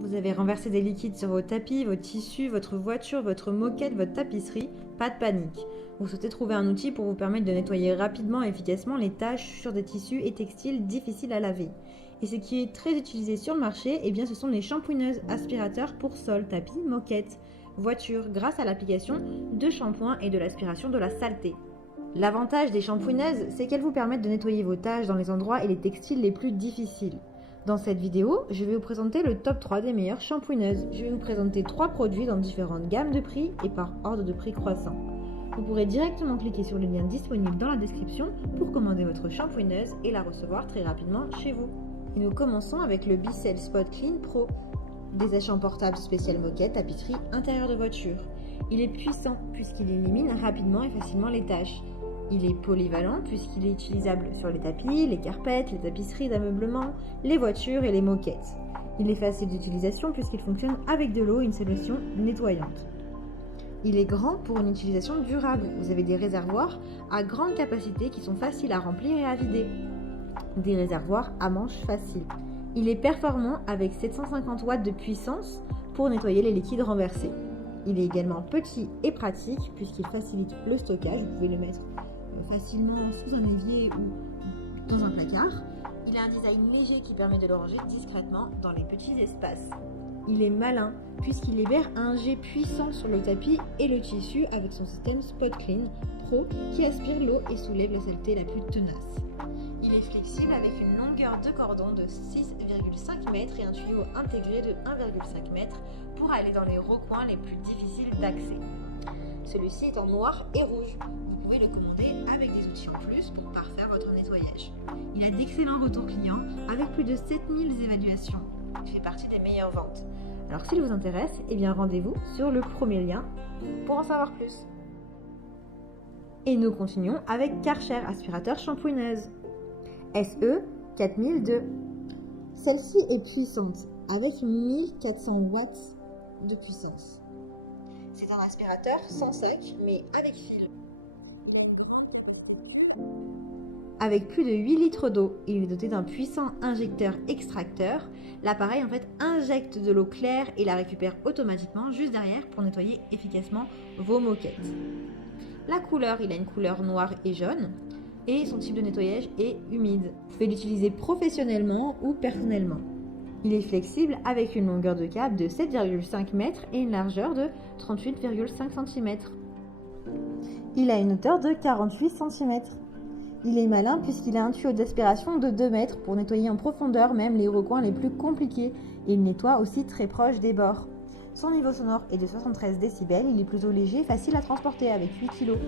Vous avez renversé des liquides sur vos tapis, vos tissus, votre voiture, votre moquette, votre tapisserie. Pas de panique. Vous souhaitez trouver un outil pour vous permettre de nettoyer rapidement et efficacement les taches sur des tissus et textiles difficiles à laver. Et ce qui est très utilisé sur le marché, eh bien, ce sont les shampooineuses aspirateurs pour sol, tapis, moquette, voiture, grâce à l'application de shampoing et de l'aspiration de la saleté. L'avantage des shampooineuses, c'est qu'elles vous permettent de nettoyer vos taches dans les endroits et les textiles les plus difficiles. Dans cette vidéo, je vais vous présenter le top 3 des meilleures shampooineuses. Je vais vous présenter 3 produits dans différentes gammes de prix et par ordre de prix croissant. Vous pourrez directement cliquer sur le lien disponible dans la description pour commander votre shampooineuse et la recevoir très rapidement chez vous. Et nous commençons avec le Bicel Spot Clean Pro, des sachets portables spécial moquette, tapisserie, intérieur de voiture. Il est puissant puisqu'il élimine rapidement et facilement les taches. Il est polyvalent puisqu'il est utilisable sur les tapis, les carpettes, les tapisseries d'ameublement, les voitures et les moquettes. Il est facile d'utilisation puisqu'il fonctionne avec de l'eau et une solution nettoyante. Il est grand pour une utilisation durable. Vous avez des réservoirs à grande capacité qui sont faciles à remplir et à vider. Des réservoirs à manches faciles. Il est performant avec 750 watts de puissance pour nettoyer les liquides renversés. Il est également petit et pratique puisqu'il facilite le stockage. Vous pouvez le mettre facilement sous un évier ou dans un placard. Il a un design léger qui permet de le ranger discrètement dans les petits espaces. Il est malin puisqu'il libère un jet puissant sur le tapis et le tissu avec son système Spot Clean Pro qui aspire l'eau et soulève la saleté la plus tenace. Il est flexible avec une longueur de cordon de 6,5 mètres et un tuyau intégré de 1,5 mètre pour aller dans les recoins les plus difficiles d'accès. Celui-ci est en noir et rouge. Vous pouvez le commander avec des outils en plus pour parfaire votre nettoyage. Il a d'excellents retours clients avec plus de 7000 évaluations. Il fait partie des meilleures ventes. Alors s'il vous intéresse, eh bien rendez-vous sur le premier lien pour en savoir plus. Et nous continuons avec Karcher aspirateur shampooineuse. SE 4002. Celle-ci est puissante avec 1400 watts de puissance. C'est un aspirateur sans sac mais avec fil. Avec plus de 8 litres d'eau, il est doté d'un puissant injecteur extracteur. L'appareil en fait injecte de l'eau claire et la récupère automatiquement juste derrière pour nettoyer efficacement vos moquettes. La couleur, il a une couleur noire et jaune et son type de nettoyage est humide. Vous pouvez l'utiliser professionnellement ou personnellement. Il est flexible avec une longueur de câble de 7,5 mètres et une largeur de 38,5 cm. Il a une hauteur de 48 cm. Il est malin puisqu'il a un tuyau d'aspiration de 2 mètres pour nettoyer en profondeur même les recoins les plus compliqués et il nettoie aussi très proche des bords. Son niveau sonore est de 73 décibels, il est plutôt léger et facile à transporter avec 8 kg.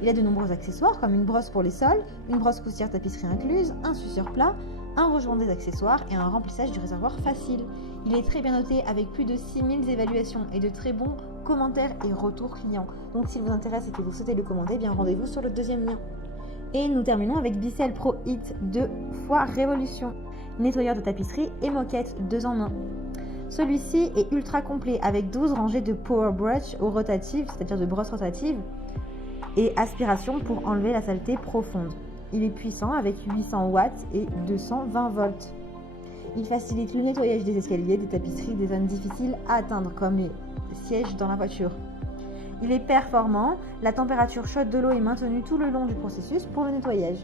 Il a de nombreux accessoires comme une brosse pour les sols, une brosse poussière tapisserie incluse, un suceur plat, un rangement des accessoires et un remplissage du réservoir facile. Il est très bien noté avec plus de 6000 évaluations et de très bons commentaires et retours clients. Donc s'il vous intéresse et que vous souhaitez le commander, eh bien rendez-vous sur le deuxième lien. Et nous terminons avec Bicel Pro Hit 2 fois Révolution, nettoyeur de tapisserie et moquette 2 en 1. Celui-ci est ultra complet avec 12 rangées de power brush aux rotatives, c'est-à-dire de brosses rotatives, et aspiration pour enlever la saleté profonde. Il est puissant avec 800 watts et 220 volts. Il facilite le nettoyage des escaliers, des tapisseries, des zones difficiles à atteindre comme les sièges dans la voiture. Il est performant, la température chaude de l'eau est maintenue tout le long du processus pour le nettoyage.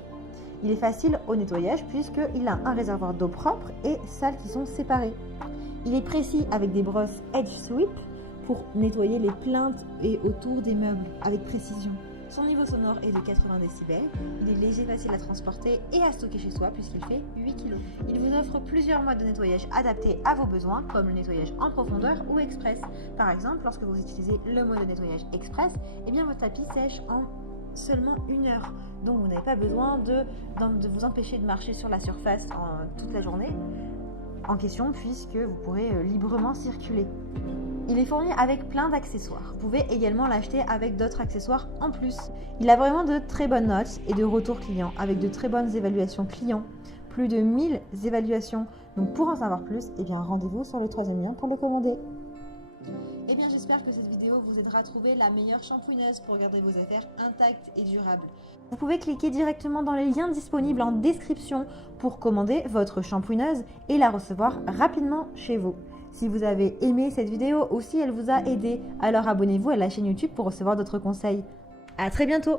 Il est facile au nettoyage puisqu'il a un réservoir d'eau propre et sale qui sont séparés. Il est précis avec des brosses Edge Sweep pour nettoyer les plinthes et autour des meubles avec précision. Son niveau sonore est de 80 décibels, il est léger, facile à transporter et à stocker chez soi puisqu'il fait 8 kg. Il vous offre plusieurs modes de nettoyage adaptés à vos besoins comme le nettoyage en profondeur ou express. Par exemple, lorsque vous utilisez le mode de nettoyage express, eh bien votre tapis sèche en seulement 1 heure. Donc vous n'avez pas besoin de vous empêcher de marcher sur la surface toute la journée en question puisque vous pourrez librement circuler. Il est fourni avec plein d'accessoires. Vous pouvez également l'acheter avec d'autres accessoires en plus. Il a vraiment de très bonnes notes et de retours clients avec de très bonnes évaluations clients. Plus de 1000 évaluations. Donc pour en savoir plus, eh bien rendez-vous sur le troisième lien pour le commander. Eh bien j'espère que cette vidéo vous aidera à trouver la meilleure shampooineuse pour garder vos affaires intactes et durables. Vous pouvez cliquer directement dans les liens disponibles en description pour commander votre shampooineuse et la recevoir rapidement chez vous. si vous avez aimé cette vidéo ou si elle vous a aidé. Alors abonnez-vous à la chaîne YouTube pour recevoir d'autres conseils. À très bientôt!